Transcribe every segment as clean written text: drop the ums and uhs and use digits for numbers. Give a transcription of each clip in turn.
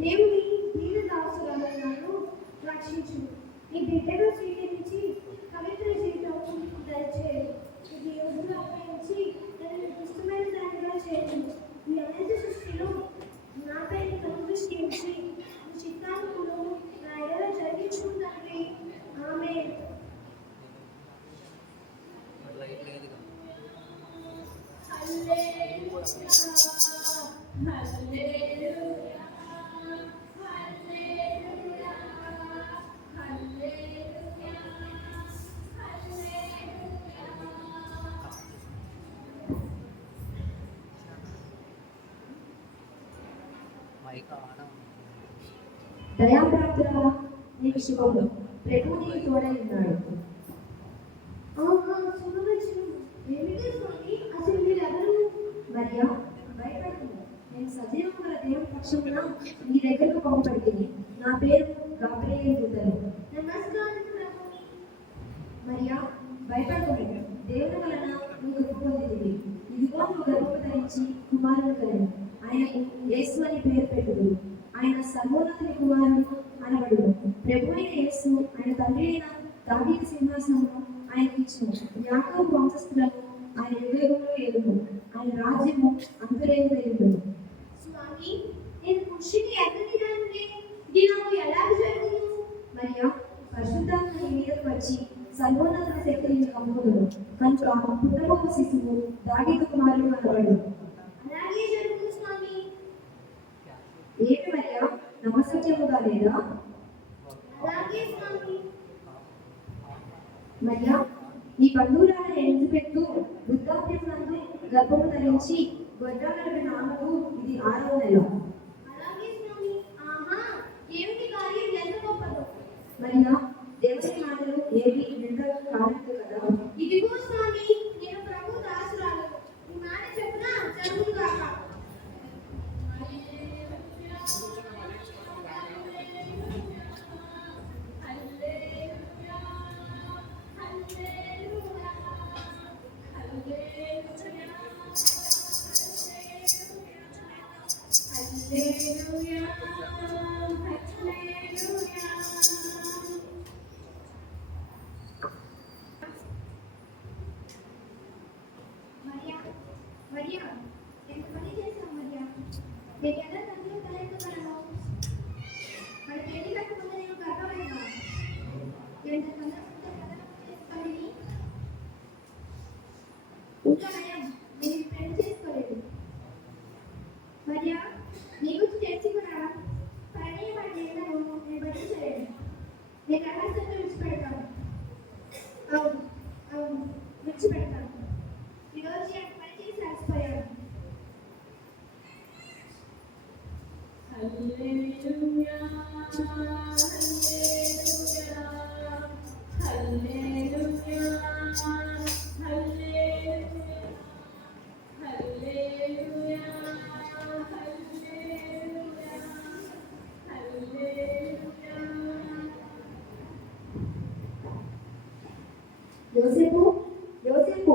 దేవుని దీన దాసులను రక్షించు. నీ బిడ్డను స్వీకరించి పవిత్ర జీవితం దయచేయు. ఇది యోగులు అప్పగించి నన్ను ఇష్టమైన దానిగా చేయు. ఈ అనంత సృష్టిలో నాపై దృష్టి ఉంచి నీ చిత్తానుకులు నా ఎడల జరిగించుకుంటానికి ఆమె దయాప్రాప్తుల నీ విషయంలో ప్రభు నీకు తోడై ఉన్నాడు. మరియా, భయపడకు, నేను సజీవం గల దేవుని పక్షమున నీ దగ్గరకు పంపబడింది. నా పేరు గాబ్రియేలు దూతలు. మరియా, భయపడకు, దేవుని వలన నువ్వు గొప్ప పొందితివి. ఇదిగో నువ్వు గర్భము ధరించి కుమారుని కలవు. ఆయనకు యేసు అని పేరు పెట్టుదు. ఆయన సర్వోన్నతుని కుమారుడు అనబడును. ప్రభు అయిన యేసు ఆయన తండ్రి అయిన దావీదు సింహాసనము ఆయనకి ఇచ్చును. యాకోబు వంశస్థులను ఆయన యుగయుగములో ఏలును. ఆయన రాజ్యము అంతులేనిదయుండును. స్వామి, నేను పురుషుని ఎన్నటిదానినే ఇది నాకు ఎలా జరుగును? మరియా, పరిశుద్ధాత్మ నీ మీదకు వచ్చి సర్వోన్నతుని శక్తి నీకు కమ్ముకొనును. కనుక పుట్టబోవు శిశువు దావీదు కుమారుడు అనబడును. అలాగే జరుగును స్వామి. ఏమి మరియా, నమ్మసత్యముగా లేదా? అలాగే స్వామి. మరియా, నీ బంధువులను ఎలిజబెత్తు వృద్ధాప్యమునందు గర్భము ధరించి గొడ్రాలను నామకు ఇది 6వ నెల. అలాగే స్వామి. ఆహా, దేవుని కార్యం ఎంత గొప్పదో. మరియా, దేవుని మాటలు ఏవి నిందలు కాలేదు కదా. ఇదిగో స్వామి, నేను ప్రభు దాసురాలు. ఈ మాట చెప్పున జరుగును గాక. మరియా, ఎంత పని చేశావు మరియా. నేను ఎలా తండ్రిని తలెత్తగలను? మన పెళ్లి కాకముందు నేను గర్భమైనా ఎంత తొందరగా చేసుకోవాలి. ఇంకా నయం, నేను పెళ్లి చేసుకోలేదు. మరియా, నీ గురించి తెలిసి కూడా పరిణయపడి నేను భరించలేదు. నేను రహస్యంగా విడిచిపెడతాను. అవును అవును, విడిచిపెడతాను. ఈరోజు నేను పని చేసి అలసిపోయాను. హల్లెలూయా, హల్లెలూయా, హల్లెలూయా, హల్లెలూయా, హల్లెలూయా, హల్లెలూయా. యోసేపు, యోసేపు,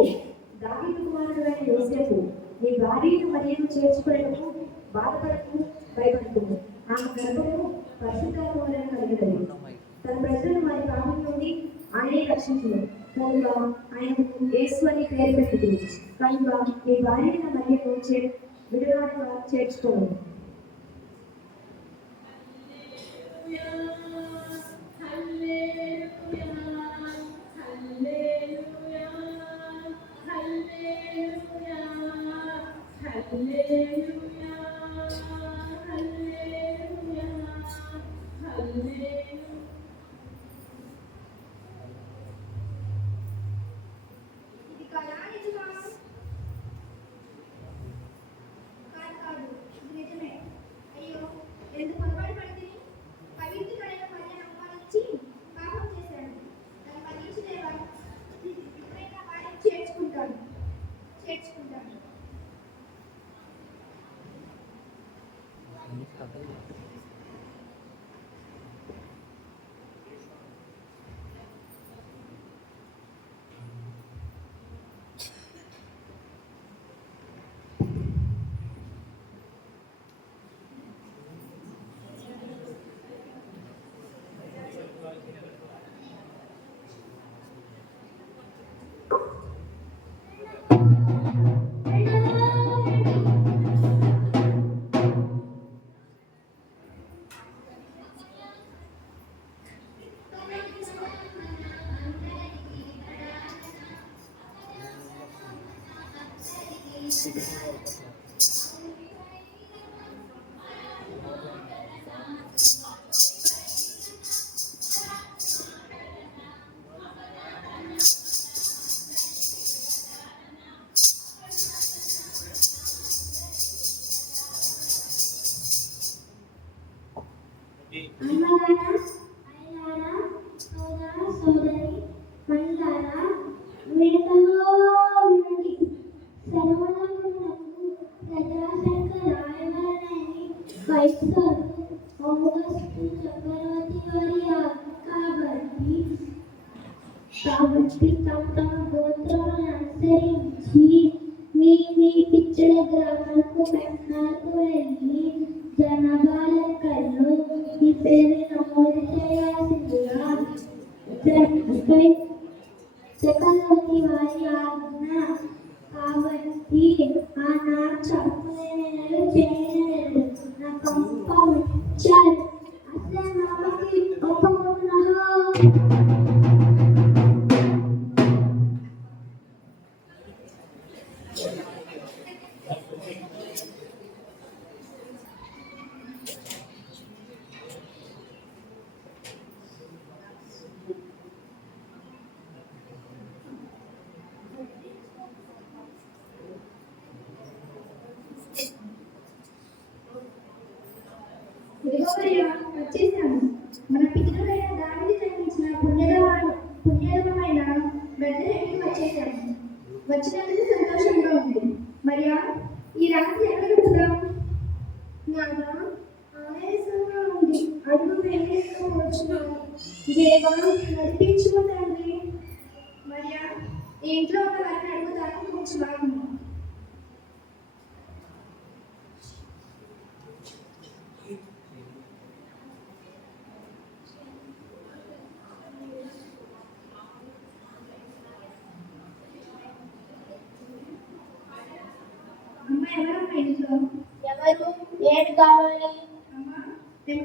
దావీదు కుమారుడు అయిన యోసేపు, నీ భార్యను మరియను చేర్చుకొనుటకు బాధపడకు, భయపడకు. ఆమె గర్భము పరిశుద్ధాత్మ వలన కలిగినది. తన ప్రజలను వారి పాపం నుండి ఆయనే రక్షించును. కనుక ఆయనకు యేసు అని పేరు పెట్టుకుంది. కనుక నీ భార్యను మరియను విడుదలగా చేర్చుకోను. ఇది కళా నిజమా? కాదు, ఇది నిజమే. అయ్యో, ఎంత పొరపాటు పడింది. పవిత్రుడైన మరియను అవమానించి పాపం చేశాను. నన్ను మన్నించు దేవా. ఇప్పుడైనా వారిని చేర్చుకుంటాను. అమ్మలారా, అయ్యలారా, సోదర సోదరి మహిళారా, విడతలో వినండి. సెలవులకు ప్రజాశంక రాయవలనని క్రైస్తవులు ఆగస్టు చక్రవర్తి వారి కాబట్టి తమ తమ గోత్రాలను అనుసరించి మీ మీ పిచ్చల గ్రామాలకు పట్టణాలకు వెళ్ళి జనాభా లెక్కల్లో మీ పేరు నమోదు చేయాల్సిందిగా చక్రవర్తి వారి ఆజ్ఞ. కాబట్టి నా చెప్పలేనలు చేయలేదు నా పంప వచ్చారు అసలు నామకి ఒక వచ్చేసాము. మన పితరులైన దావీదు జన్మించిన పుణ్యమైన బెత్లెహేముకు వచ్చేసాము. వచ్చినందుకు సంతోషంగా ఉంది. మరియా, ఈ రాత్రి ఎక్కడ గడుపుదాం? నాగా ఆవేశంగా ఉంది. అడుగు వేయలేకపోతున్నాను. దేవా, నడిపించుకో తండ్రి. మరియా, ఇంట్లో ఉన్న వారిని అడుగుతాను, కొంచెం బాగుంది. ఎవరు? ఏడు కావాలి? మేము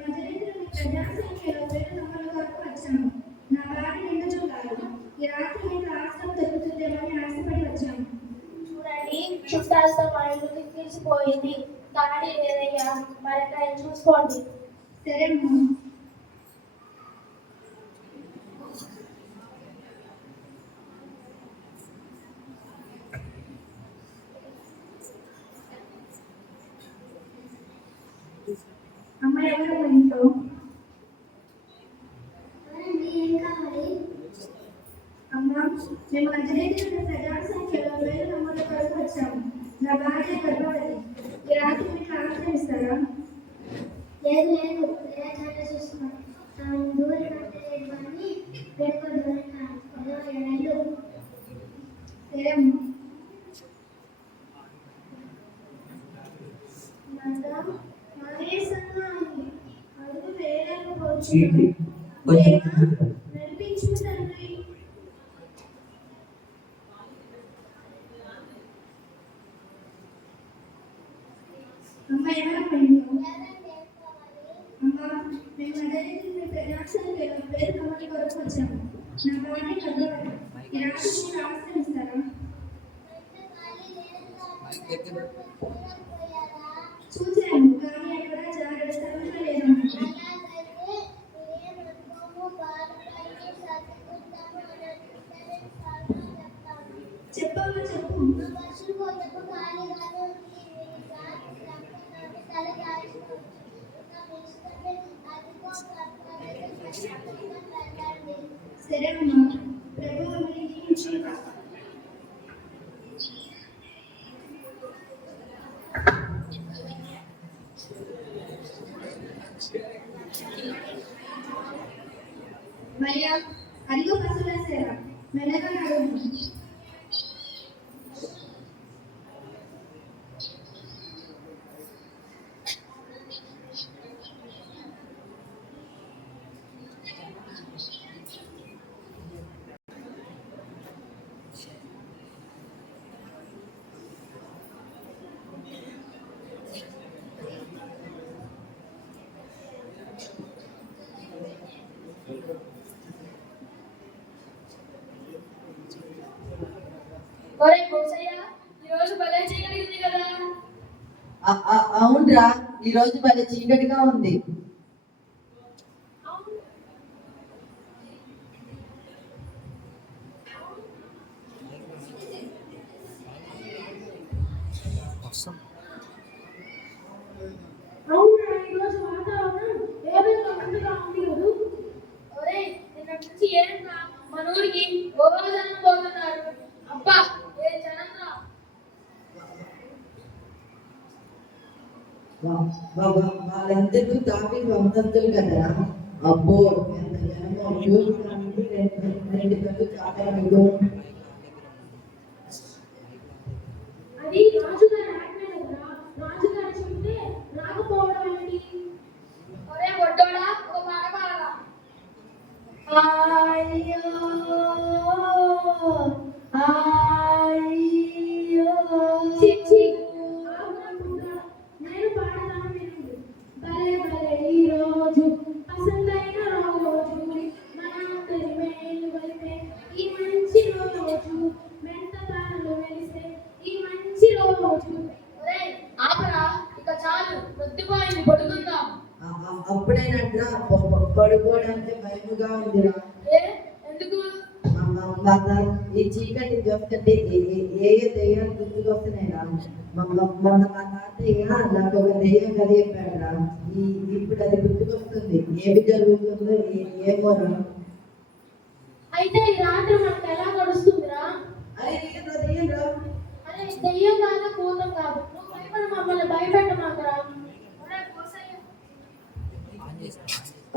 ప్రజాసంఖ్యలో వేరే నమ్మల వరకు వచ్చాము. నా భార్య నిండు చూడాలి. ఈ రాత్రి మీకు ఆశ్రమం దొరుకుతుందేమని ఆశపడి వచ్చాము. చూడండి, చుట్టాలతో మా ఇల్లు తీసిపోయింది. గాడి లేదయ్యా, మరొక చూసుకోండి. సరే అమ్మా. అమ్మ, ఎవరు ఇంట్లో? ఏం కావాలి? అమ్మ, మేము అంజనేయుడు ప్రజాసంఖ్యలో వేలు నమ్మల వరకు వచ్చాము. నా భార్య గర్భవతి. ఈ రాత్రి మీకు ఆశ్రమిస్తారా? లేదు లేదు, వేరే చూస్తున్నాం. దూరం పెట్టలేదు కానీ వెనుక దూరంగా ఏడు. సరే అమ్మ. అడుగు వేయలేకపోవచ్చు. నడిపించు తండ్రి. అమ్మ, ఎవరు అమ్మ, మేము అదే ప్రజాసంఖ్యలో పేరు నమ్మకం వరకు వచ్చాము. నా భార్య గర్భవతి. ఈ రాత్రి మీరు ఆశ్రమిస్తారా? చూసాను, కానీ అక్కడ జాగ్రత్త స్థలంగా లేదన్నమాట. చెప్పమ్మా, చెప్పు. సరే అమ్మా, ప్రభు మిమ్మల్ని దీవించును. మరియా, అదిగో పశువులేసేరా, మెల్లగా నడుము. ఈ రోజు భలే చీకటిగా ఉంది. అవునా, ఈరోజు వాతావరణం ఏదో మంచిగా ఉంది కదూ. ఒరేయ్, నిన్న నుంచి ఏంట్రా మన ఊరికి ఓ జనం పోతున్నారు. అబ్బా, ఏ జనంరా. వాళ్ళందరూ దావీదు వంశస్థులు కదా. అబ్బో ఎంత జనమో, చూడడానికి రెండు కళ్ళు చాలా విలువ. అది రాజుగారి ఆజ్ఞ కదరా. రాజుగారు చెప్తే రాకపోవడం ఏంటి? ఒరే బొడ్డోడా, ఓ పాట పాడరా. అయ్యో అయ్యో చిచ్చి, నేను పాడతాను వినండి. భలే భలే ఈ రోజు, పసందైన రోజు, మనందరి మేలు వైపే ఈ మంచి రోజు, మెంతదారులు వెలిసే ఈ మంచి రోజు. ఒరేయ్ ఆపరా, ఇక చాలు, పొద్దుపోయింది, పడుకుందాం. అప్పుడేనట్రా పడుకోవడానికి భయముగా ఉందిరా. ఏ ఎందుకు? ఈ చీకటి చూస్తుంటే ఏ దెయ్యాలు గుర్తుకొస్తున్నాయిరా. మొన్న మా తాతయ్య నాకు ఒక దెయ్యం కథ చెప్పాడురా. ఇప్పుడు అది గుర్తుకొస్తుంది. ఏమి జరుగుతుందో ఏమోరా. అయితే ఈ రాత్రి మనకు ఎలా గడుస్తుందిరా? అరే దెయ్యం రా. అరే దెయ్యం కాదు, భూతం కాదు, నువ్వు భయపడి మమ్మల్ని భయపెట్టమాకరా.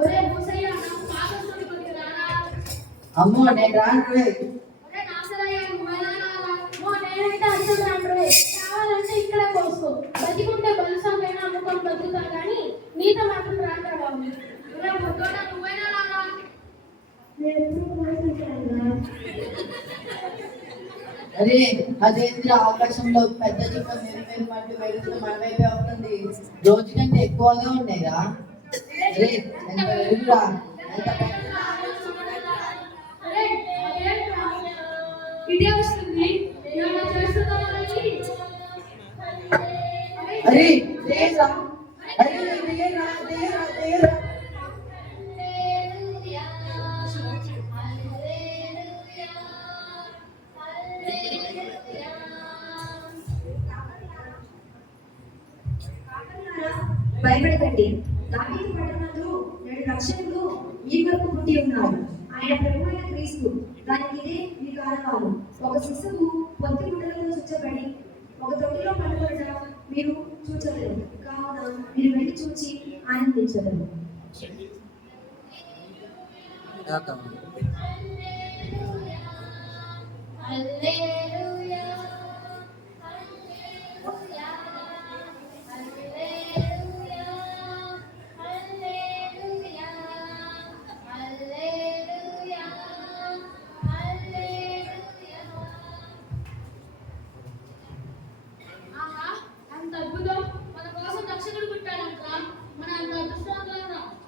ఒరే భూసయ్య, నాకు పాదస్తుడి కొద్ది రారా. అమ్మో నేను రాను. ఒరే నాసరయ్య, నువ్వు ఎలా రారా? నేనైతే అర్థం రాను. కావాలంటే ఇక్కడ కోసుకో, బతికుంటే బలుసాకైనా అమ్ముకొని బతుకుతా కానీ నీతో మాత్రం రాక బాబు. ఒరే బొడ్డోడా, నువ్వైనా రారా. నేను ఎప్పుడు కోసుకుంటాను. అరే అదేంద్ర ఆకాశంలో పెద్ద చుక్క మెరుపు మట్టి వెలుగుతూ మన వైపే వస్తుంది. రోజు కంటే ఎక్కువగా ఉన్నాయిరా. అరే ఎంత వెలుగురా, ఎంత ఇదే వస్తుంది. ఏమైనా చేస్తున్నావా? అరే దేరా, అరే దేరా దేరా దేరా. భయపడకండి, దావీదు పట్టణంలో 2 రక్షకులు మీ కొరకు పుట్టి ఉన్నారు. ఆయన ప్రభువైన క్రీస్తు. దానికి ఇదే మీ కారణాలు. ఒక శిశువు పొత్తి గుడ్డలతో చుచ్చబడి ఒక తొట్టిలో పడుకోవడం మీరు చూచలేరు. కావున మీరు వెళ్ళి చూచి ఆనందించలేరు.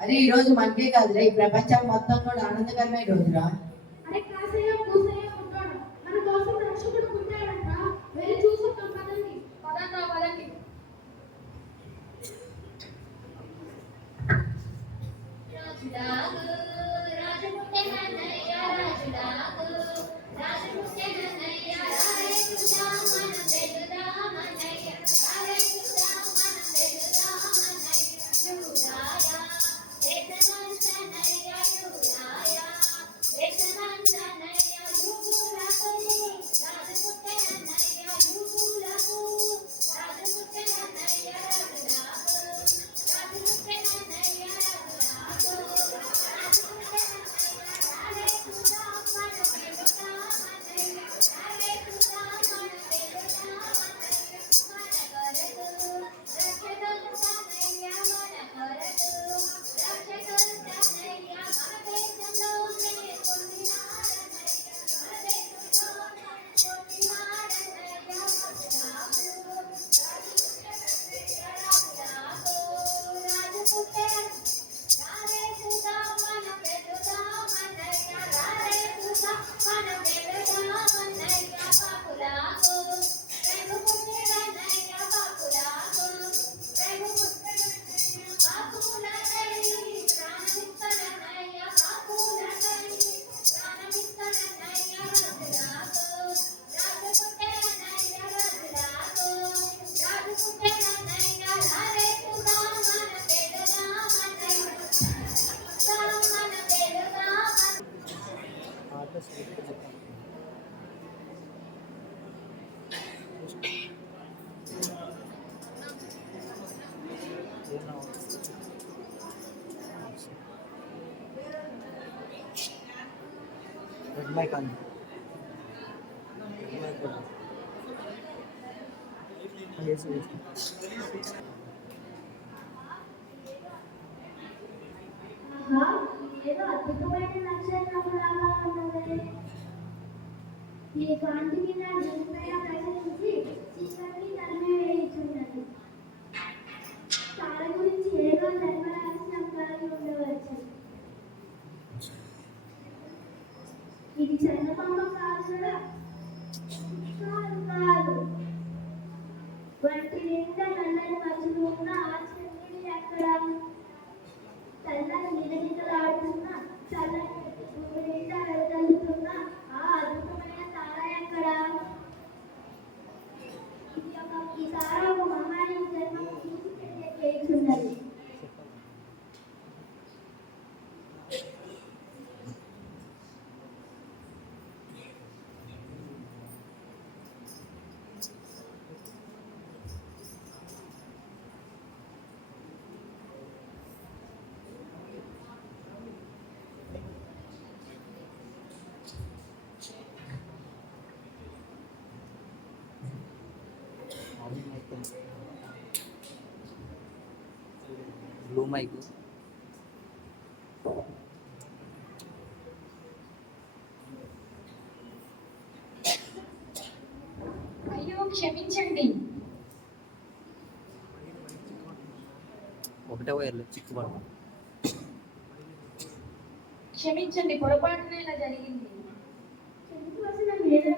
అరే ఈ రోజు మనకే కాదురా, ఈ ప్రపంచం మొత్తం కూడా ఆనందకరమైన రోజురా. అరే కాసయ్య పూసయ్య ఉంటాడు, మన కోసం రక్షకుడు పుట్టాడంట. వెళ్ళి చూసొద్దాం పదండి. పదండ్రా, పదండి. మైక్ ఆన్ yes yes ఆహా, ఏదో అద్భుతమైన నక్షత్రం లాగా ఉన్నదే. ఈ కాంతికి నా భూమిపైన ప్రసరించి చీకటిని తరిమి వేయుచున్నది. తార గురించి ఏదో ధర్మరహస్యం కలిగి ఉండవచ్చు. ఇది చందమామ కాదు కదా? కాదు. వంటి నిండా నల్లని మధ్యలో ఉన్న ఆ చంద్రుడి అక్కడ చల్లని నిలనికలాడుతున్న చల్లని భూమి నిండా వెదజల్లుతున్న ఆ అద్భుతమైన తార ఎక్కడ? ఈ తార ఒక మహారాణి జన్మకు తీసుకెళ్ళేస్తున్నది. బ్లూ మైక్ అయ్యో క్షమించండి. ఒకటే వైర్లు చిక్కుబడ క్షమించండి, పొరపాటున ఇలా జరిగింది. ఏదో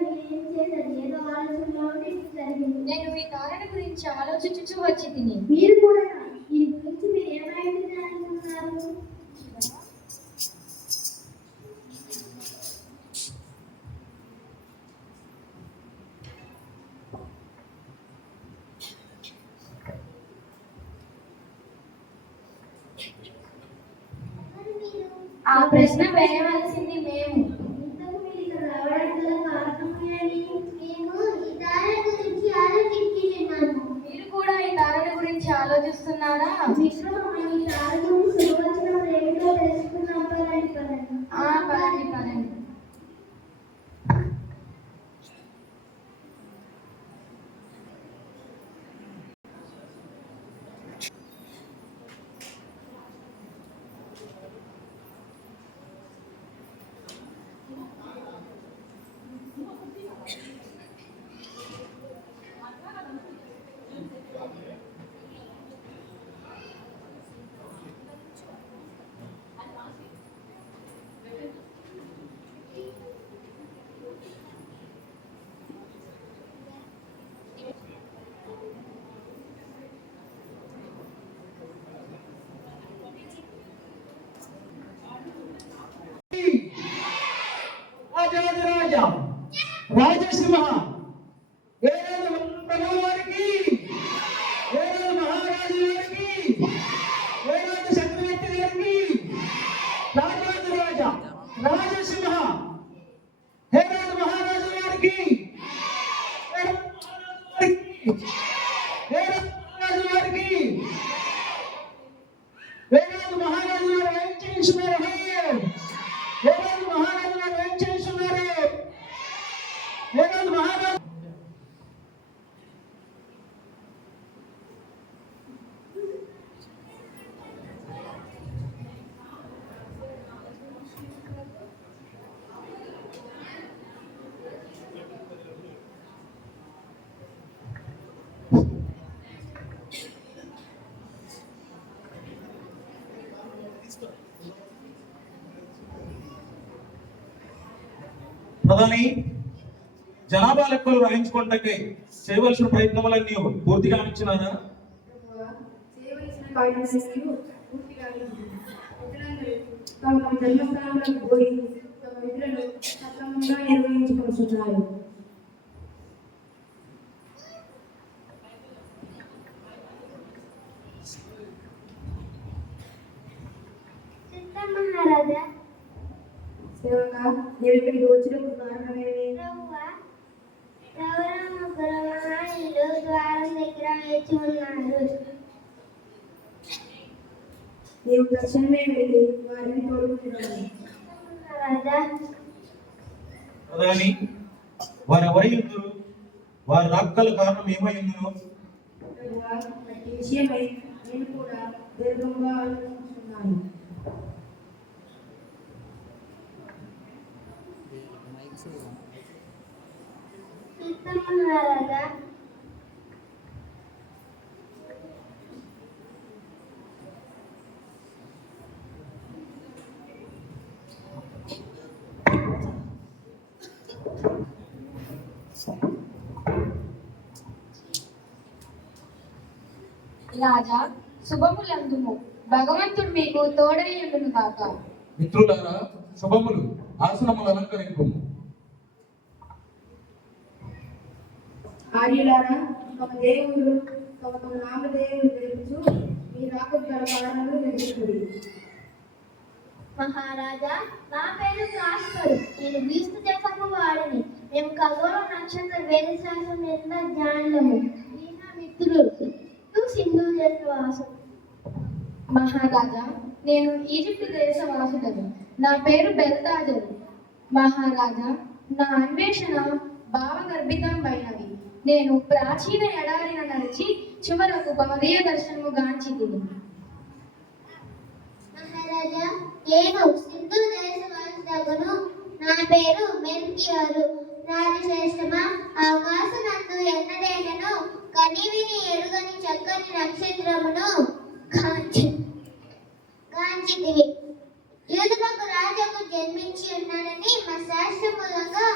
ఆలోచనలో ఉండి జరిగింది. నేను ఈ తారణ గురించి ఆలోచించుచూ వచ్చి తిని. మీరు కూడా ఈ గురించి మీరు ఏమైంది అనుకున్నారు? ఆ ప్రశ్న వేయవలసింది మేము. ఇంతకు మీరు ఇక్కడ రావడానికి గల కారణం ఏమి? నేను ఈ తార గురించి ఆలోచించుచున్నాను. మీరు కూడా ఈ తారణ గురించి ఆలోచిస్తున్నారా? విశ్వం ఈ తార గురించి సువచనం ఏమిటో తెలుసుకున్నాం. పదండి. పదండి. రాజాదిరాజ రాజసింహ వారికి మహారాజు గారికి చక్రవర్తి గారికి రాజాదిరాజ రాజసింహ హేరాజు మహారాజు గారికి మహారాజు గారికి వేరాజు మహారాజు గారు ఏం చేస్తున్నారు? వేరాజు మహారాజు గారు ఏం చేస్తున్నారు? వేరాజు మహారాజు ప్రధాని జనాభా లెక్కలు రాయించుకోవటానికి చేయవలసిన ప్రయత్నములన్నీ పూర్తిగా ఇచ్చినారా? చేయవలసిన కార్యక్రమాలు పూర్తిగా తమ జన్మస్థానాలకు పోయి తమ విధులను సక్రమంగా నిర్వహించుకుంటున్నారు. మహారాజా, సేవక నీవు ఇక్కడికి వచ్చినప్పుడు కారణమేమి? ఎవరో ముగ్గురు మహానీయులు ద్వారం దగ్గర వేచి ఉన్నారు. నీవు తక్షణమే వెళ్ళి వారిని తోడుకుంటున్నాను. మహారాజా, ప్రధాని వారు ఎవరై ఉందరు? వారి రాకల కారణం ఏమై ఉందును? ప్రభువా, అట్టి విషయమై నేను కూడా దీర్ఘంగా ఆలోచిస్తున్నాను. మహారాజా రాజా శుభములందుము, భగవంతుడు మీకు తోడయ్యుండును గాక. మిత్రులారా, శుభములు, ఆసనములు అలంకరింపు. ఆర్యులారా, తమ దేవుడు తమ నామదేవుడు తెలుసు మీ రాకు గల కారణాలు తెలుసుకుడి. మహారాజా, నా పేరు భాస్కరు. నేను క్రీస్తు దేశపు వాడిని. మేము ఖగోళ నక్షత్ర వేద శాస్త్రం మీద జ్ఞానులము. ఈ నా మిత్రులు సింధు దేశ వాసు. మహారాజా, నేను ఈజిప్టు దేశ వాసుడను. నా పేరు బెల్తాజరు. మహారాజా, నా అన్వేషణ భావగర్భితమైనవి. నేను ప్రాచీన ఎడారిన నడిచి చివరకు భార్య దర్శనము గాంచితిని. మహారాజా, నేను సింధు దేశ వాసుడగును. నా పేరు మెల్కియారు. రాజశ్రేష్టమా, ఆకాశనందు ఎన్నడైనను కనివిని ఎరుగని చక్కని నక్షత్రమును గాంచితివి. యూదులకు రాజుకు జన్మించి ఉన్నానని మా శాస్త్ర మూలంగా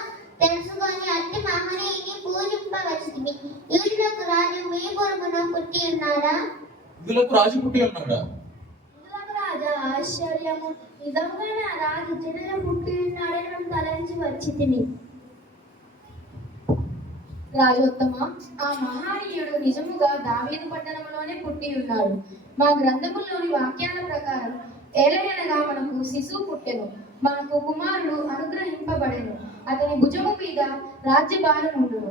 తెలుసుకొని అట్టి మహనీయుని పూజింపవచ్చుతివి. యూదులకు రాజు మీ పొరుగున పుట్టి ఉన్నాడా? యూదులకు రాజు పుట్టి ఉన్నాడా? యూదులకు రాజా, ఆశ్చర్యము! నిజంగానే ఆ రాజు జనుల పుట్టి ఉన్నాడని మేము తలంచి వచ్చితిని. రాజోత్తమ, ఆ మహానీయుడు నిజముగా దావీదు పట్టణంలోనే పుట్టి ఉన్నాడు. మా గ్రంథములోని వాక్యాల ప్రకారం ఏలయనగా మనకు శిశువు పుట్టెను, మనకు కుమారుడు అనుగ్రహింపబడెను, అతని భుజము మీద రాజ్యభారం ఉండును.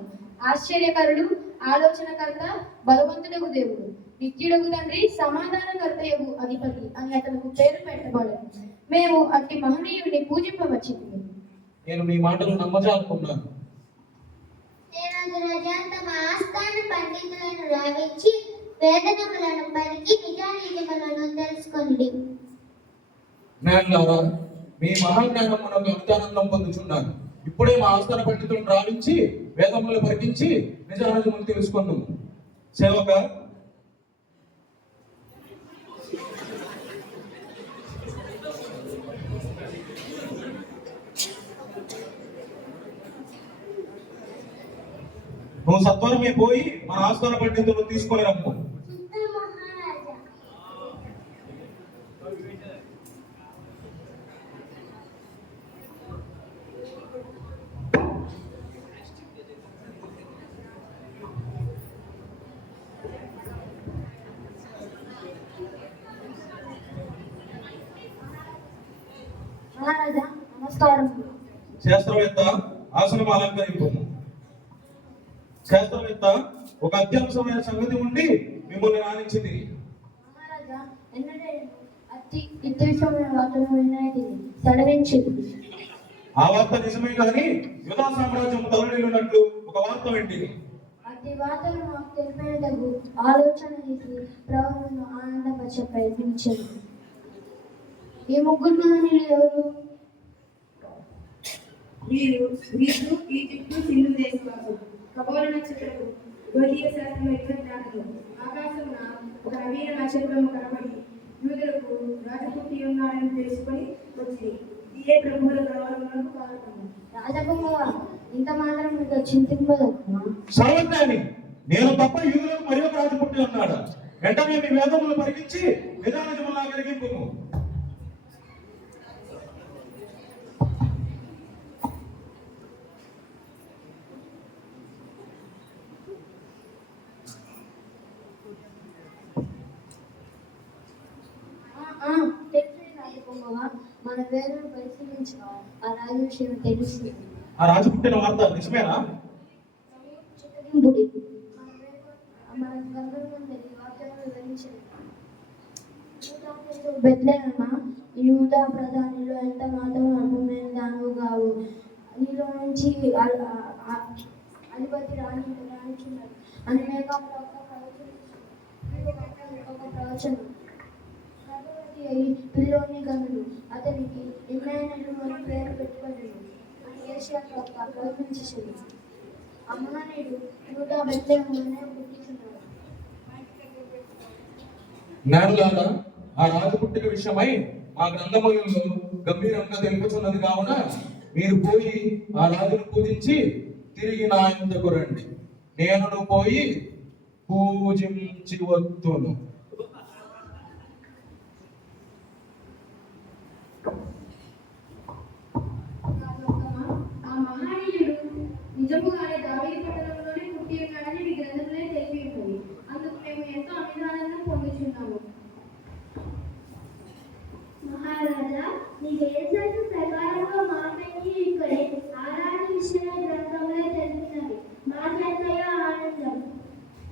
ఆశ్చర్యకరుడు, ఆలోచనకర్త, బలవంతుడగు దేవుడు, నిత్యుడగు తండ్రి, సమాధానకర్తయగు అధిపతి అని అతనికి పేరు పెట్టబడెను. మేము అట్టి మహనీయుడిని పూజింపవచ్చింది. నేను మీ మాటలు నమ్మజాలకున్నాను. తమ ఆస్థాన పండితులను రావించి వేదనములను పరికి నిజానిజములను తెలుసుకొనిడి. జ్ఞానులారా, మీ మహాజ్ఞానమునకు అమితానందం పొందుచున్నాను. ఇప్పుడే మా ఆస్థాన పండితులను రావించి వేదములు పరికించి నిజానిజములు తెలుసుకున్నాము. సేవక, నువ్వు సత్వరమే పోయి మన ఆస్థాన పండితులను తీసుకొని రమ్ము. మహారాజా, మహారాజా, నమస్కారం. శాస్త్రవేత్త, ఆసనం అలంకరింపు. శాస్త్రవేత్త, ఒక అత్యవసరమైన సంగతి ఉండి మిమ్మల్ని రాణించింది. మహారాజా, ఎన్నడే అతి విద్వేషమైన వార్తను వినాయకుని సడవించింది. ఆ వార్త నిజమే కానీ యూదా సామ్రాజ్యం తలనిల్లున్నట్లు ఒక వార్త వింటిది. అతి వార్తను మాకు తెలిపినందుకు ఆలోచన చేసి ప్రభువును ఆనందపరిచే ప్రయత్నించింది. ఈ ముగ్గురు మహనీయులు ఎవరు? వీరు గ్రీసు, ఈజిప్టు, సింధు దేశవాసులు. ఖగోళ నక్షత్రము, జ్యోతిష శాస్త్రం జ్ఞానులు. ఆకాశమున ఒక నవీన నక్షత్రము కనబడి యూదులకు రాజు పుట్టి ఉన్నాడని తెలుసుకొని వచ్చింది. ఇదే ప్రభువుల గౌరవములకు కారణము. రాజకుమార్, ఇంత మాత్రం మీతో చింతింపదమ్మా. సర్వజ్ఞాని, నేను తప్ప యూదులకు మరి ఒక రాజు పుట్టి ఉన్నాడు. వెంటనే మీ వేదములు పరిగించి నిజానిజములా కలిగింపు. మన వేదను పరిశీలించగా ఆ రాజు విషయం తెలుస్తుంది. ఆ రాజు పుట్టిన వార్త నిజమేనా? చిత్తగింపుడి. మన గ్రంథంలో ఈ వాక్యాలను వివరించింది. బెత్లెహేమా, యూదా ప్రధానిలో ఎంత మాత్రం అల్పమైన దానవు కావు. నీలో నుంచి అధిపతి రాణించున్నాడు అని మేకప్ ఒక ప్రవచనం గర్భవతి అయి పిల్లోని గనుడు అతనికి ఇమ్మానుయేలు అని పేరు పెట్టుకున్నాడు అని ఏషియా ప్రవక్త ప్రవచించేసింది. ఆ మహనీయుడు యూదా బెత్లెహేములోనే పుట్టుచున్నాడు. జ్ఞానులారా, ఆ రాజు పుట్టిన విషయమై ఆ గ్రంథములలో గంభీరంగా తెలుపుతున్నది కావున మీరు పోయి ఆ రాజును పూజించి తిరిగి నా యొద్దకు రండి, నేను పోయి పూజించి వత్తును. ఆ మహనీయుడు నిజముగానే దావీదు పట్టణంలోనే పుట్టి ఉన్నాడని మీ గ్రంథంలో తెలిపి ఉన్నది. అందుకు మేము ఎంతో అభిమానాన్ని పొందుచున్నాము. మహారాజా, నీ వేదశాస్త్ర ప్రకారంగా మాకన్నీ ఇక్కడే ఆరాధన విషయ గ్రంథంలో తెలిపినవి. మాకెంతయో ఆనందం,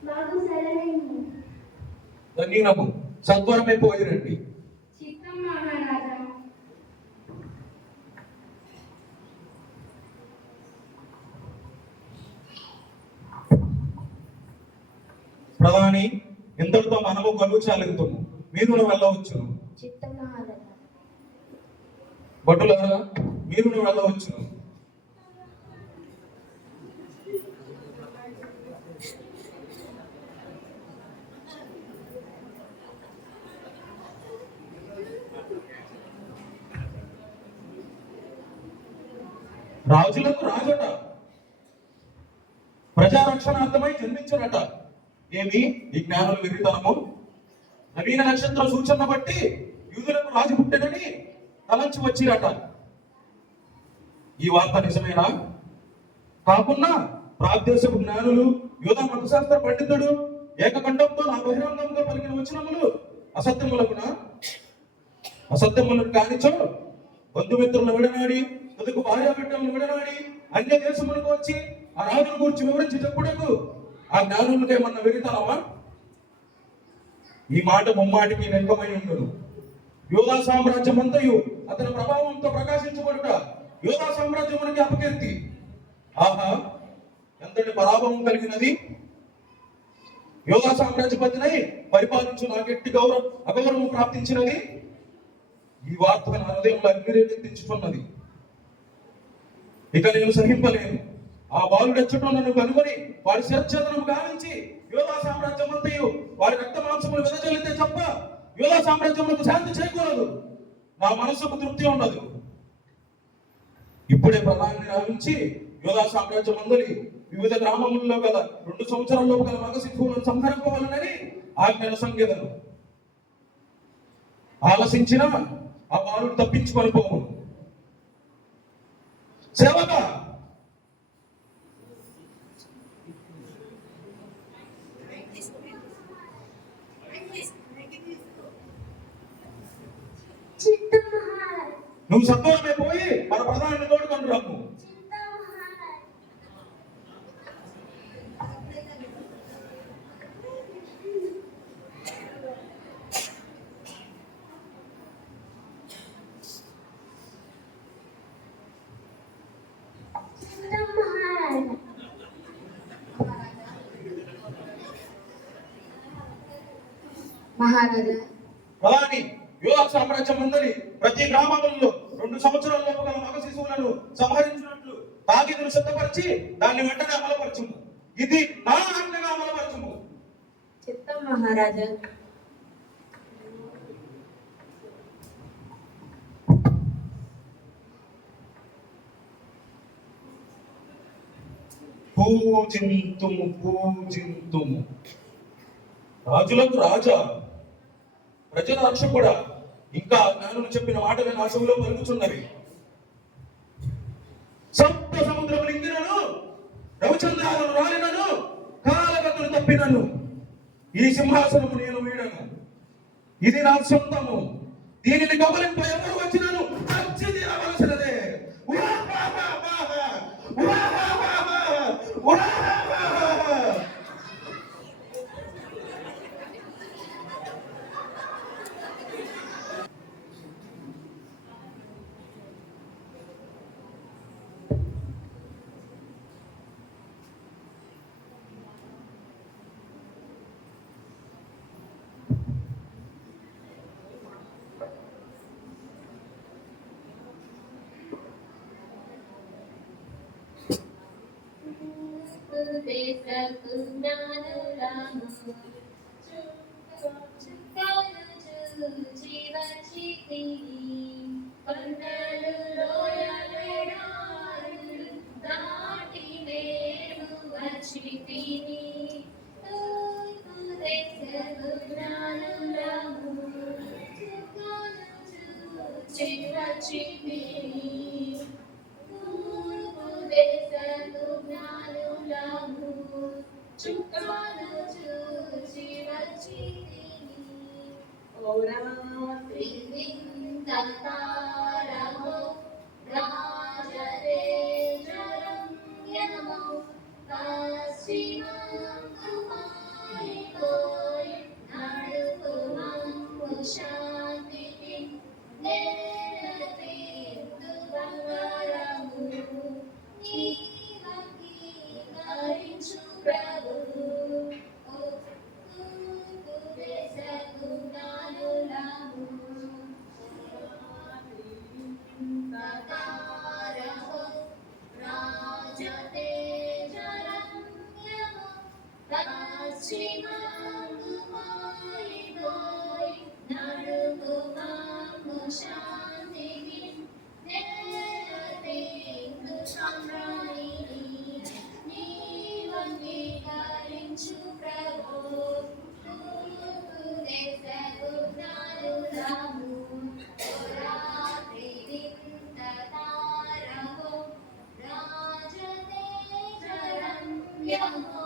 మాకు సెలవిమ్ము. ధన్యులము, సత్వరమే పోయిరండి. చిత్తం మహారాజా. ప్రధాని, ఇంతటితో మనము కలుగు చాలింతుము, మీరు వెళ్ళవచ్చును. చిత్తం మహారాజా. భటులారా, మీరు వెళ్ళవచ్చును. రాజులకు రాజట, ప్రజారక్షణార్థమై జన్మించనట. ఏమి ఈ జ్ఞానుల వెర్రితనము? నవీన నక్షత్ర సూచన బట్టి యూదులకు రాజు పుట్టెనని తలంచి వచ్చిరట. ఈ వార్త నిజమేనా? కాకున్నా ప్రాగ్దేశపు జ్ఞానులు, యూదా మతశాస్త్ర పండితుడు ఏకకంఠంతో నా బహిరంగంగా పలికిన వచనములు అసత్యములకునా? అసత్యములను కానిచో బంధుమిత్రులను విడనాడి, తుదకు భార్య బిడ్డలను విడనాడి అన్య దేశములకు వచ్చి ఆ రాజును గురించి వివరించి చెప్పుటకు ఆ జ్ఞానులకేమన్నా వెరితనమా? ఈ మాట ముమ్మాటికి నెంకమై ఉండును. యోధా సామ్రాజ్యం అంతయు అతని ప్రభావంతో ప్రకాశించబడుట యోధా సామ్రాజ్యమునికి అపకీర్తి. ఆహా, ఎంతటి పరాభవం కలిగినది! యోధా సామ్రాజ్యపతినై పరిపాలించు నాకెట్టి అగౌరవం ప్రాప్తించినది. ఈ వార్త నా హృదయంలో అగ్నిరేకెత్తించుకున్నది. ఇక నేను సహింపలేను. ఆ బాలుడెచ్చటం నన్ను కనుగొని వారి శిరఛేదనం గావించి యోధా సామ్రాజ్యం అంతయు వారి రక్త మాంసములు వెదజల్లితే తప్ప యోధా సామ్రాజ్యములకు శాంతి చేకూరదు. నా మనసుకు తృప్తి ఉండదు. ఇప్పుడే ప్రధాని రావించి యోధా సామ్రాజ్యం అందరి వివిధ గ్రామములలో గల 2 సంవత్సరాల్లోపు గల మగ శిశువులను సంహరింపవలనని ఆజ్ఞల సంగీతను. ఆలసించిన ఆ బాలుడు తప్పించుకొని పోవు. సేవక, చిత్తం మహారాజా. నువ్వు సత్వరమే పోయి మన ప్రధాని తోడుకొని రమ్ము. చిత్తం మహారాజా. చిత్తం మహారాజా. మహారాజా, ప్రధాని, యోధా సామ్రాజ్యం అందరి ప్రతి గ్రామంలో 2 సంవత్సరాల్లోపు గల మగ శిశువులను సంహరించినట్లు తాకీదును సిద్ధపరిచి దాన్ని వెంటనే అమలుపరచుము. ఇది నా ఆజ్ఞగా అమలుపరచుము. చిత్తం మహారాజా. పూజింతుము, పూజింతుము. రాజులకు రాజా, ప్రజల రక్షకుడా, ఇంకా జ్ఞానులు చెప్పిన మాటలు నా చెవిలో పలుకుచున్నవి. సప్త సముద్రము లింగినను, రవిచంద్రాలను రాలినను, కాలగతులు తప్పినను ఈ సింహాసనము నేను వీడను. ఇది నా సొంతము. దీనిని గమనింప ఎవరు వచ్చినను వచ్చి తీరవలసినదే. దేశపు జ్ఞానులము చుక్కలు చూచి వచ్చితిని కొండలు లోయలెడారులు దాటి నేను వచ్చితిని తూర్పు దేశపు జ్ఞానులము చుక్కలు చూచి వచ్చితిని తూర్పు దేశపు జ్ఞానులము చుక్కలు చూచి వచ్చితిని ఓరాత్రి వింతతారమో రాజరేజరమ్యమో పశ్చిమముమాయిపోయి నడుపుమము శాంతికి నేలతీర్పు బంగారము నీవంగీకరించు ప్రభువు దేశపు జ్ఞానులము తారమో రాజతేజరమ్యమో పశ్చిమముమాయిపోయి నడుపుమము శాంతికి నేలతీర్పు సంగ్రామిని నీవంగీకరించు ప్రభువు దేశపు జ్ఞానులము ఓరాత్రి వింతతారమో రాజతేజరమ్యమో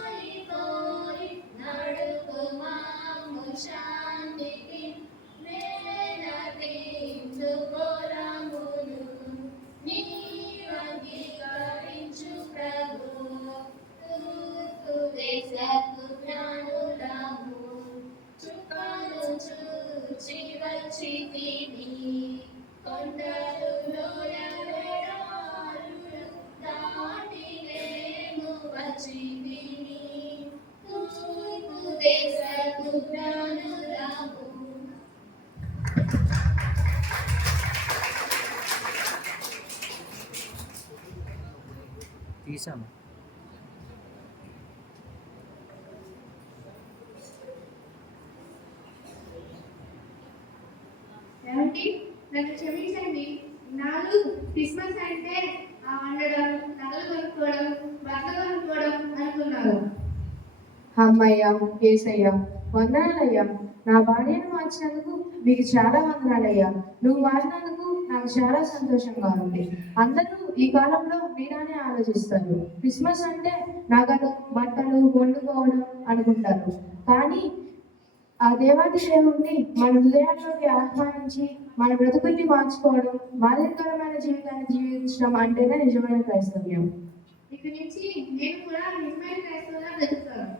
పశ్చిమముమాయిపోయి నడుపుమము శాంతికి నేలతీర్పు పొలములు నీవంగీకరించు ప్రభువు తూర్పు దేశపు జ్ఞానులము చుక్కలు చూచి వచ్చితిని కొండలు లోయలెడారులు దాటి నేను వచ్చితిని తూర్పు దేశపు జ్ఞానులము తీసాము. ఏమండి నన్ను క్షమించండి. నాలుగు క్రిస్మస్ అంటే వండడం, నగలు కొనుక్కోవడం, బట్టలు కొనుక్కోవడం అనుకున్నారు. అమ్మయ్యా ఏసయ్యా వందనాలయ్యా. నా భార్యను మార్చినందుకు మీకు చాలా వందనాలయ్యా. నువ్వు మారినందుకు నాకు చాలా సంతోషంగా ఉంది. అందరూ ఈ కాలంలో మీరానే ఆలోచిస్తారు. క్రిస్మస్ అంటే నగలు బట్టలు వండుకోవడం అనుకుంటారు. కానీ ఆ దేవాది దేవుణ్ణి మన హృదయాల్లోకి ఆహ్వానించి మన బ్రతుకుల్ని మార్చుకోవడం, మాదిరికరమైన జీవితాన్ని జీవించడం అంటేనే నిజమైన క్రైస్తవ్యం. ఇక నుంచి నేను కూడా నిజమైన క్రైస్తవులా బ్రతుకుతాను.